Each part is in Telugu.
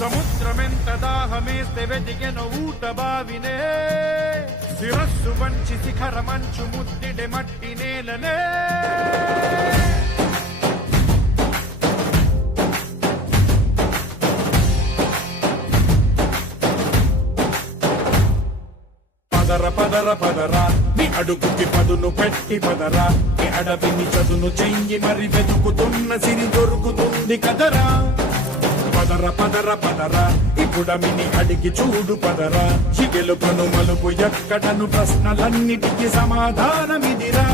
సముద్రమెంత దాహమేస్తే వెతికెన ఊట బావినే. శిరస్సు వంచి శిఖర మంచు ముద్దిడె మట్టి నేలనే. పదర పదర పదరా నీ అడుగుకి పదును పెట్టి పదరా. నీ అడవిని చదును చెంగి మరి వెతుకుతున్న సిరి దొరుకుతుంది కదరా. పదర పదర పదరా. ఇప్పుడమిని అడిగి చూడు పదరా. చిగెలుపను మలుపు ఎక్కడను ప్రశ్నలన్నిటికీ సమాధానమిదిరా.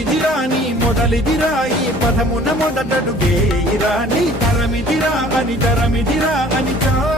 ఇదిరా నీ మొదలిదిరా ఈ పదమున మొదటడుగేయిరా. నీ తరమిదిరా అని తరమిదిరా అని చా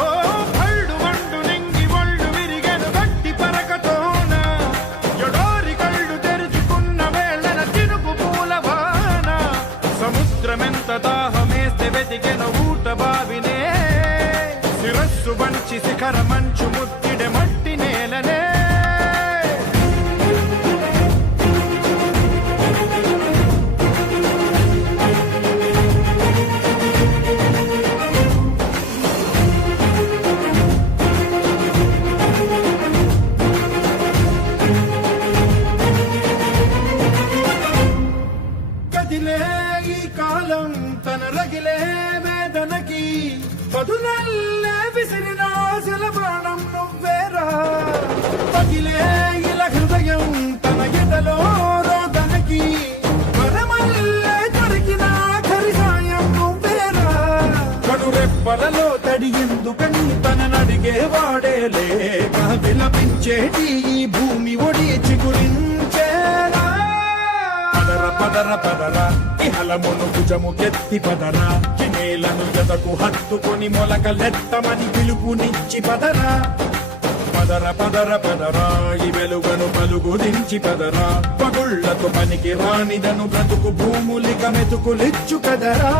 మంచి శిఖర మంచు ముత్తిడె మట్టి నేలనే. కదిలే ఈ కాలం తన రగిలే వేదనకి పదునల్లే విసిరినా. వలలో తడి ఎందుకని వాడే లేక విలపించేటి ఈ భూమి ఒడి చిగురించేలా. పదర పదర పదర ఇహలమును భుజము కెత్తి పదర. నేలను ఎదకు హత్తుకొని మొలకలెత్తమని పిలుపునిచ్చి పదరా. పదర పదర పదరా ఈ వెలుగను పలుగు దించి పదరా. పగుళ్ళకు పనికి రానిదను బ్రతుకు భూములిక మెతుకులిచ్చు కదరా.